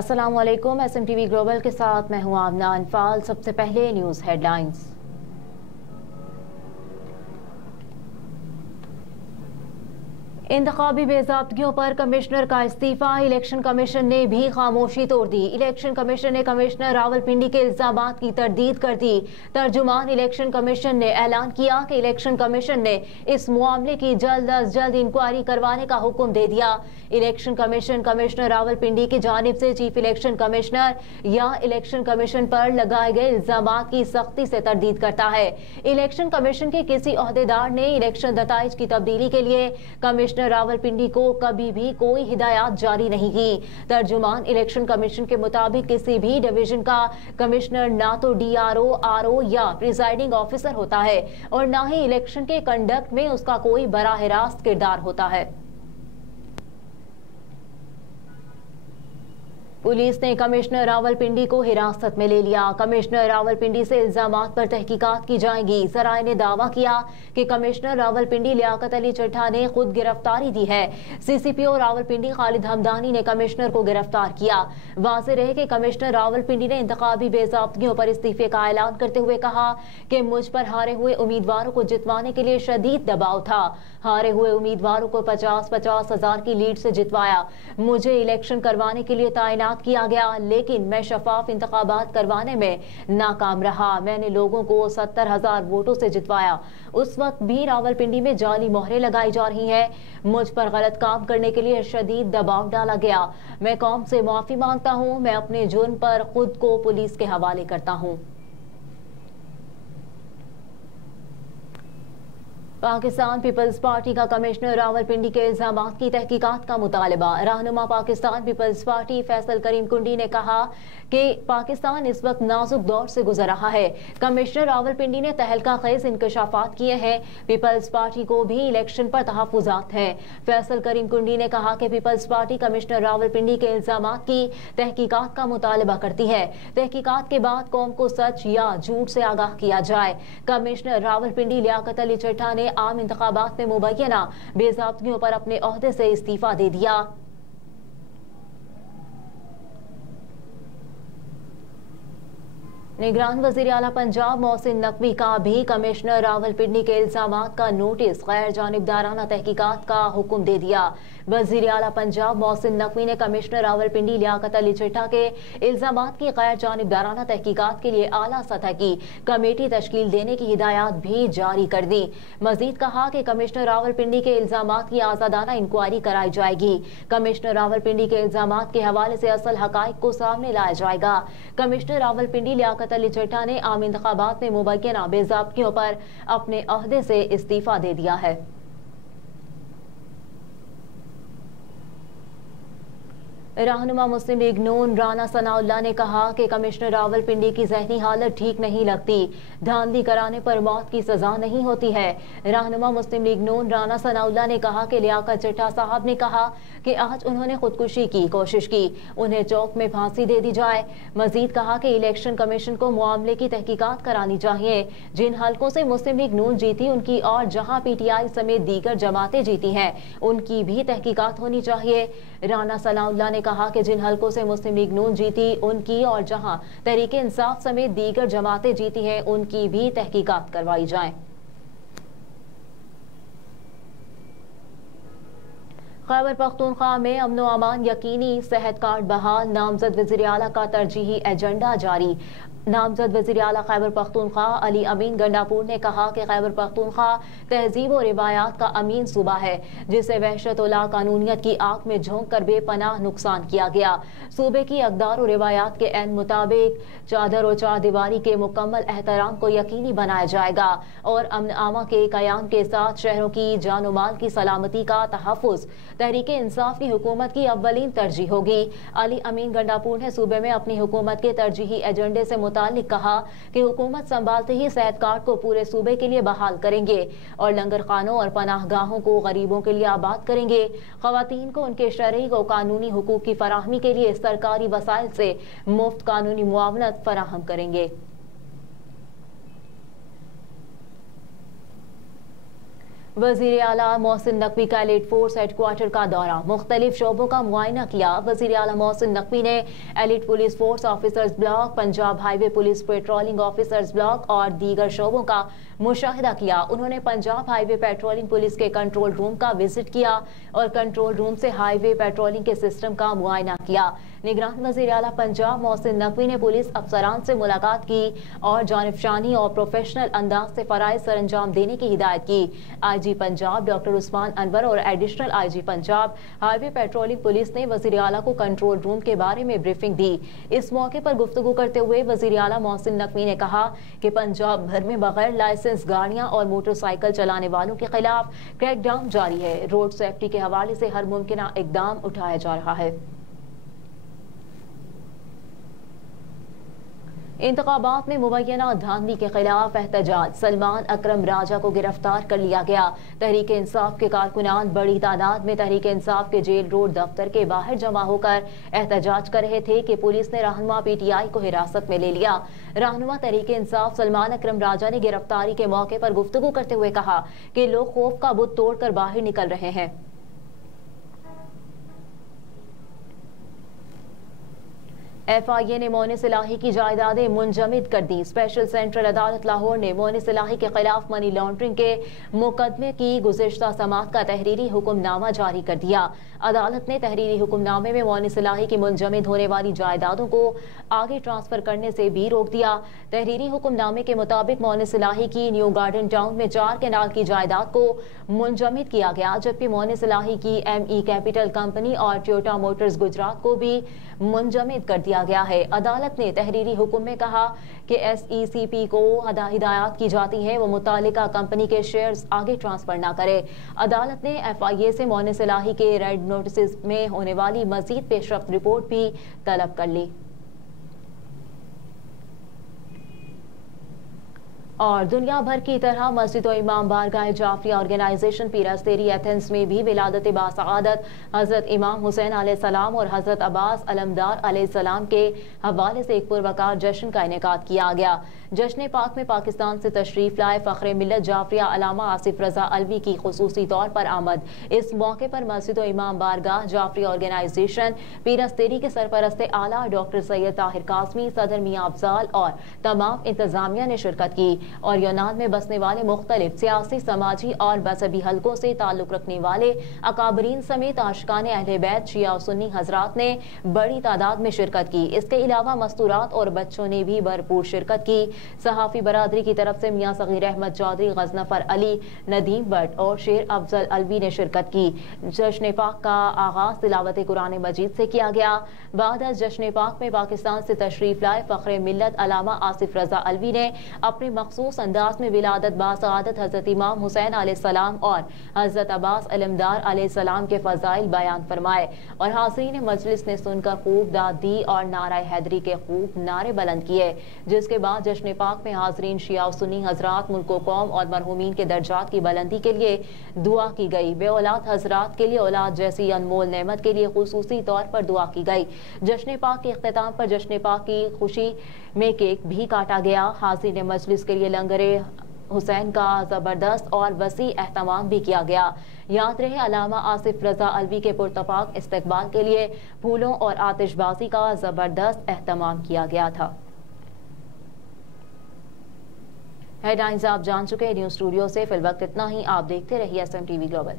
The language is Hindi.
अस्सलाम वालेकुम। SMTV ग्लोबल के साथ मैं हूं आमना अनफाल। सबसे पहले न्यूज़ हेडलाइंस। इंतखाबी बेज़ाब्तियों पर कमिश्नर का इस्तीफा। इलेक्शन कमीशन ने भी खामोशी तोड़ दी। इलेक्शन कमीशन ने कमिश्नर रावलपिंडी के इल्जामात की तरदीद कर दी। तर्जुमान इलेक्शन कमीशन ने ऐलान किया कि इलेक्शन कमीशन ने इस मामले की जल्द अज जल्द इंक्वायरी करवाने का हुक्म दे दिया। इलेक्शन कमीशन कमिश्नर रावलपिंडी की जानिब से चीफ इलेक्शन कमिश्नर या इलेक्शन कमीशन पर लगाए गए इल्जामात की सख्ती से तरदीद करता है। इलेक्शन कमीशन के किसी ओहदेदार ने इलेक्शन नताइज की तब्दीली के लिए कमिश्नर रावलपिंडी को कभी भी कोई हिदायत जारी नहीं की। तर्जुमान इलेक्शन कमीशन के मुताबिक किसी भी डिवीजन का कमिश्नर ना तो DRO, RO या प्रिजाइडिंग ऑफिसर होता है और ना ही इलेक्शन के कंडक्ट में उसका कोई बराह रास्त किरदार होता है। पुलिस ने कमिश्नर रावलपिंडी को हिरासत में ले लिया। कमिश्नर रावलपिंडी से इल्जामात पर तहकीकात की जाएंगी। सराय ने दावा किया कि कमिश्नर रावलपिंडी लियाकत अली चड्ढा ने खुद गिरफ्तारी दी है। CCPO रावलपिंडी खालिद हमदानी ने कमिश्नर को गिरफ्तार किया। वाज़ेह रहे कि कमिश्नर रावलपिंडी ने इंतखाबी बेज़ाब्तियों पर इस्तीफे का ऐलान करते हुए कहा कि मुझ पर हारे हुए उम्मीदवारों को जितवाने के लिए शदीद दबाव था। हारे हुए उम्मीदवारों को 50-50 हजार की लीड से जितवाया। मुझे इलेक्शन करवाने के लिए तैनात किया गया, लेकिन मैं शफाफ इंतखाबात करवाने में नाकाम रहा। मैंने लोगों को 70,000 वोटों से जितवाया। उस वक्त भी रावलपिंडी में जाली मोहरें लगाई जा रही हैं। मुझ पर गलत काम करने के लिए शदीद दबाव डाला गया। मैं कौम से माफी मांगता हूं। मैं अपने जुर्म पर खुद को पुलिस के हवाले करता हूं। पाकिस्तान पीपल्स पार्टी का कमिश्नर रावलपिंडी के इल्जामात की तहकीकात का मुतालबा। रहनुमा पाकिस्तान पीपल्स पार्टी फैसल करीम कुंडी ने कहा कि पाकिस्तान इस वक्त नाजुक दौर से गुजर रहा है। कमिश्नर रावलपिंडी ने तहलका खेज इंकशाफात किए हैं। पीपल्स पार्टी को भी इलेक्शन पर तहफुजात हैं। फैसल करीम कुंडी ने कहा कि पीपल्स पार्टी कमिश्नर रावलपिंडी के इल्जामात की तहकीकात का मुतालबा करती है। तहकीकात के बाद कौम को सच या झूठ से आगाह किया जाए। कमिश्नर रावलपिंडी लियाकत अली चड्ढा ने आम इंतखाबात में मुबैना बेज़ाब्तियों पर अपने ओहदे से इस्तीफा दे दिया। निगरान वज़ीर आला पंजाब मोहसिन नकवी का भी कमिश्नर रावलपिंडी के इल्जामात का नोटिस गैर जानिबदाराना तहकीकात का हुक्म दे दिया। वज़ीर आला पंजाब मोहसिन नकवी ने कमिश्नर रावलपिंडी लियाकत अली चड्ढा के इल्जामात की गैर जानिबदाराना तहकीकात के लिए आला सतह की कमेटी तश्कील देने की हिदायत भी जारी कर दी। मजीद कहा कि कमिश्नर रावलपिंडी के इल्जामात की आज़ादाना इंक्वायरी कराई जाएगी। कमिश्नर रावलपिंडी के इल्जामात के हवाले से असल हकाइक को सामने लाया जाएगा। कमिश्नर रावलपिंडी लियाकत अली चड्ढा ने आम इंतखाबात में मुबैना बेज़ाब्तियों पर अपने ओहदे से इस्तीफा दे दिया है। रहनुमा मुस्लिम लीग नून राना सनाउल्लाह ने कहा कि कमिश्नर रावलपिंडी की जहनी हालत ठीक नहीं लगती। धांधली कराने पर मौत की सजा नहीं होती है। रहनुमा मुस्लिम लीग नून राना सनाउल्लाह ने कहा कि लियाकत चड्ढा साहब ने कहा कि आज उन्होंने खुदकुशी की कोशिश की, उन्हें चौक में फांसी दे दी जाए। मजीद कहा कि इलेक्शन कमीशन को मामले की तहकीकात करानी चाहिए। जिन हलकों से मुस्लिम लीग नून जीती उनकी और जहां PTI समेत दीगर जमातें जीती हैं उनकी भी तहकीकात होनी चाहिए। राना सनाउल्लाह ने कहा कि जिन हलकों से मुस्लिम लीग नून जीती उनकी और जहां तहरीक इंसाफ समेत दीगर जमातें जीती हैं उनकी भी तहकीकात करवाई जाए। खैबर पख्तूनख्वा में अमन व अमान यकीनी, सेहत कार्ड बहाल, नामजद वज़ीर आला का तरजीही एजेंडा जारी। नामजद वज़ीर आला खैबर पख्तूनख्वा अली अमीन गंडापुर ने कहा कि खैबर पख्तूनख्वा तहजीब और रिवायात का अमीन सूबा है जिसे वहशत और लाकानूनियत की आग में झोंक कर बेपनाह नुकसान किया गया। सूबे की अक़दार और रिवायात के ऐन मुताबिक चादर और चार दीवारी के मुकम्मल एहतराम को यकीनी बनाया जाएगा और अमन आमा के क़याम के साथ शहरों की जान और माल की सलामती का तहफ़्फ़ुज़ तहरीक इंसाफ की हुकूमत की अव्वलीन तरजीह होगी। अली अमीन गंडापुर ने सूबे में अपनी हुकूमत के तरजीही एजेंडे से मुतालिक कहा कि हुकूमत संभालते ही सेहत कार्ड को पूरे सूबे के लिए बहाल करेंगे और लंगर खानों और पनाहगाहों को गरीबों के लिए आबाद करेंगे। ख़वातीन को उनके शरई और कानूनी हुकूक की फराहमी के लिए सरकारी वसाइल से मुफ्त कानूनी मुआवनत फराहम करेंगे। वज़ीर आला मोहसिन नकवी का एलिट फोर्स हेडक्वार्टर का दौरा, मुख्तलिफ शोबों का मुआयना किया। वज़ीर आला मोहसिन नकवी ने elite police force officers block, Punjab highway police patrolling officers block और दीगर शोबों का मुशाहिदा किया। उन्होंने पंजाब हाईवे पेट्रोलिंग पुलिस के कंट्रोल रूम का विजिट किया और कंट्रोल रूम से हाईवे पेट्रोलिंग के सिस्टम का मुआयना किया। निगरान वज़ीर आला पंजाब मोहसिन नकवी ने पुलिस अफसरान से मुलाकात की और जानिबशानी और प्रोफेशनल अंदाज से फराइज सर अंजाम देने की हिदायत की। आईजी पंजाब डॉक्टर उस्मान अनवर और additional IG Punjab highway patrolling police ने वज़ीर आला को कंट्रोल रूम के बारे में ब्रीफिंग दी। इस मौके पर गुफ्तगू करते हुए वज़ीर आला मोहसिन नकवी ने कहा कि पंजाब भर में बगैर लाइसेंस गाड़ियां और मोटरसाइकिल चलाने वालों के खिलाफ क्रैकडाउन जारी है। रोड सेफ्टी के हवाले से हर मुमकिन इकदाम उठाया जा रहा है। इंतखाबात में मुबैना धांधली के खिलाफ एहतजाज, सलमान अकरम राजा को गिरफ्तार कर लिया गया। तहरीक इंसाफ के कारकुनान बड़ी तादाद में तहरीक इंसाफ के जेल रोड दफ्तर के बाहर जमा होकर एहतजाज कर रहे थे कि पुलिस ने रहनुमा पीटीआई को हिरासत में ले लिया। रहनुमा तहरीक इंसाफ सलमान अकरम राजा ने गिरफ्तारी के मौके पर गुफ्तगू करते हुए कहा कि लोग खौफ का बुत तोड़कर बाहर निकल रहे हैं। FIA ने मोइन सलाही की जायदादें मुंजमद कर दी। स्पेशल सेंट्रल अदालत लाहौर ने मोइन सलाही के खिलाफ मनी लॉन्ड्रिंग के मुकदमे की गुज़िश्ता समात का तहरीरी हुक्मनामा जारी कर दिया। अदालत ने तहरीरी हुक्मनामे में मोइन सलाही की मुंजमद होने वाली जायदादों को आगे ट्रांसफर करने से भी रोक दिया। तहरीरी हुक्मनामे के मुताबिक मोइन सलाही की न्यू गार्डन टाउन में 4 कैनाल की जायदाद को मुंजमद किया गया, जबकि मोइन सलाही की ME कैपिटल कंपनी और टोयोटा मोटर्स गुजरात को भी मुंजमद कर दिया गया है। अदालत ने तहरीरी हुक्म में कहा कि SECP को हिदायत की जाती है वो मुतालिका कंपनी के शेयर्स आगे ट्रांसफर न करे। अदालत ने FIA से मोइन सलाही के रेड नोटिस में होने वाली मजीद पेशरफ्त रिपोर्ट भी तलब कर ली। और दुनिया भर की तरह मस्जिद और इमाम बारगाह जाफरिया ऑर्गेनाइजेशन पीरस्तेरी एथेंस में भी विलादत बासआदत हजरत इमाम हुसैन अलैहिस्सलाम और हजरत अब्बास अलमदार अलैहिस्सलाम के हवाले से एक पुरवकार जश्न का इनेकाद किया गया। जश्न पाक में पाकिस्तान से तशरीफ लाए फ़ख्रे मिल्लत जाफरिया अलामा आसिफ रजा अलवी की खुसूसी तौर पर आमद। इस मौके पर मस्जिद और इमाम बारगाह जाफरिया ऑर्गेनाइजेशन पीरस्तेरी के सरपरस्त आला डॉक्टर सैयद ताहिर कासमी, सदर मियां अफजाल और तमाम इंतजामिया ने शिरकत की और यूनान में बसने वाले मुख्तलिफ सियासी, समाजी और मजहबी हलकों से ताल्लुक रखने वाले अकाबरीन समेत आशिकान अहले बैत, शिया और सुन्नी हजरात ने बड़ी तादाद में शिरकत की। इसके अलावा मस्तूरात और बच्चों ने भी भरपूर शिरकत की। सहाफ़ी बरादरी की तरफ से मियां सगीर अहमद चौधरी, गजनफर अली, नदीम भट्ट और शेर अफजल अलवी ने शिरकत की। जश्न पाक का आगाज तिलावत कुरान मजीद से किया गया। बाद जश्न पाक में पाकिस्तान से तशरीफ लाए फ़ख्रे मिल्लत अलामा आसिफ रजा अलवी ने अपने मखसूस अंदाज में विलादत बासआदत हजरत इमाम हुसैन अलैहिस्सलाम और हजरत अब्बास अलमदार अलैहिस्सलाम के फजाइल बयान फरमाए और हाज़रीन मजलिस ने सुनकर खूब दाद दी और नारा हैदरी के खूब नारे बुलंद किए। जिसके बाद जश्न पाक में हाज़रीन शिया और सुन्नी हजरात, मुल्क कौम और मरहूमीन के दर्जात की बुलंदी के लिए दुआ की गई। बे औलाद हजरात के लिए औलाद जैसी अनमोल नेमत के लिए खुसूसी तौर पर दुआ की गई। जश्न पाक के इख्तिताम पर जश्न पाक की खुशी में केक भी काटा गया। हाज़रीन मजलिस के लिए लंगरे हुसैन का जबरदस्त और वसी एहतमाम भी किया गया। याद रहे अलामा आसिफ रजा अलवी के पुरतपाक इस्तकबाल के लिए फूलों और आतिशबाजी का जबरदस्त एहतमाम किया गया था। हेडलाइंस आप जान चुके हैं। न्यूज़ स्टूडियो से फिल वक्त इतना ही। आप देखते रहिए SM TV ग्लोबल।